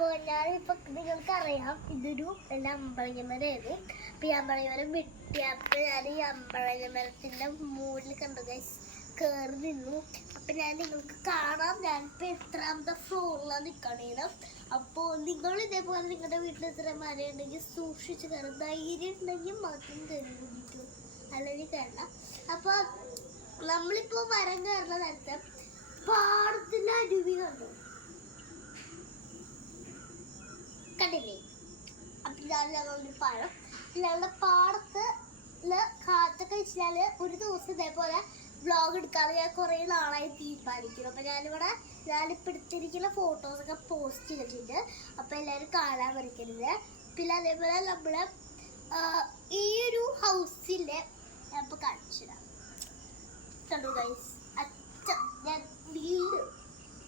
അപ്പോൾ ഞാനിപ്പോൾ നിങ്ങൾക്കറിയാം ഇതൊരു എൻ്റെ അമ്പഴങ്ങമരമായിരുന്നു. അപ്പോൾ ഈ അമ്പഴങ്ങമരം വെട്ടിയപ്പോൾ ഞാൻ ഈ അമ്പഴങ്ങമരത്തിൻ്റെ മുകളിൽ കണ്ടു ഗൈസ് കയറി നിന്നു. അപ്പം ഞാൻ നിങ്ങൾക്ക് കാണാം ഞാനിപ്പോൾ എത്രാമത്തെ ഫ്ലോറിലാണ് നിൽക്കണേന്ന്. അപ്പോൾ നിങ്ങൾ ഇതേപോലെ നിങ്ങളുടെ വീട്ടിൽ ഇത്ര മരമുണ്ടെങ്കിൽ സൂക്ഷിച്ച് കയറും. ധൈര്യം ഉണ്ടെങ്കിൽ മാത്രം കയറിയിരിക്കും, അല്ലെങ്കിൽ കയറണം. അപ്പോൾ നമ്മളിപ്പോൾ മരം കയറുന്ന നേരത്തെ പാടത്തിൻ്റെ അരുവി കണ്ടില്ലേ? അപ്പം ഇതാണ് ഞങ്ങളുടെ പാടം. ഞങ്ങളുടെ പാടത്ത് കാറ്റൊക്കെ വെച്ചാല് ഒരു ദിവസം ഇതേപോലെ വ്ളോഗ് എടുക്കാതെ ഞാൻ കുറേ നാളായി തീരുമാനിക്കുന്നു. അപ്പം ഞാനിപ്പോൾ എടുത്തിരിക്കുന്ന ഫോട്ടോസൊക്കെ പോസ്റ്റ് ചെയ്തിട്ടുണ്ട്. അപ്പം എല്ലാവരും കാണാൻ വരയ്ക്കരുത്. പിന്നെ അതേപോലെ നമ്മുടെ ഈ ഒരു ഹൗസിൻ്റെ ഞാൻ ഇപ്പോൾ കാണിച്ചു തരാം. കണ്ടു ഗൈസ്, ഞാൻ വീട്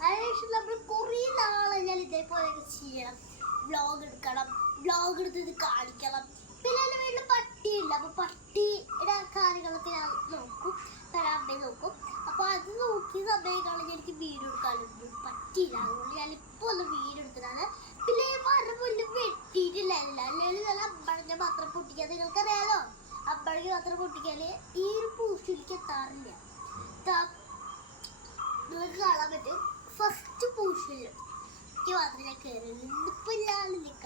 അതിനുശേഷം നമ്മൾ കുറേ നാളെ ഞാൻ ഇതേപോലെയൊക്കെ ചെയ്യണം. വ്ളോഗ് എടുക്കണം, വ്ളോഗ് എടുത്ത് ഇത് കാണിക്കണം. പിന്നെ എൻ്റെ വീട്ടിൽ പട്ടിയുണ്ട്. അപ്പോൾ പട്ടിയുടെ കാര്യങ്ങളൊക്കെ ഞാൻ നോക്കും, അമ്മയെ നോക്കും. അപ്പോൾ അത് നോക്കി സമയമാണെങ്കിൽ എനിക്ക് വീഡിയോ എടുക്കാനൊന്നും പറ്റിയില്ല. അതുകൊണ്ട് ഞാനിപ്പോൾ ഒന്ന് വീഡിയോ എടുത്തതാണ്. പിന്നെ ഈ മരം പോലും വെട്ടിയിട്ടില്ല. അല്ലെങ്കിൽ നല്ല അമ്പഴങ്ങ മാത്രം പൊട്ടിക്കാൻ നിങ്ങൾക്കറിയാലോ, അമ്പഴങ്ങ മാത്രം പൊട്ടിക്കാൻ ഈ ഒരു പൂശുലിക്ക് എത്താറില്ല. നിങ്ങൾക്ക് കാണാൻ പറ്റും ഫസ്റ്റ് പൂശില് എനിക്ക് മാത്രമേ ഞാൻ കയറിയുള്ളൂ. ഇന്നിപ്പോൾ ഇല്ലാതെ നിൽക്കാം.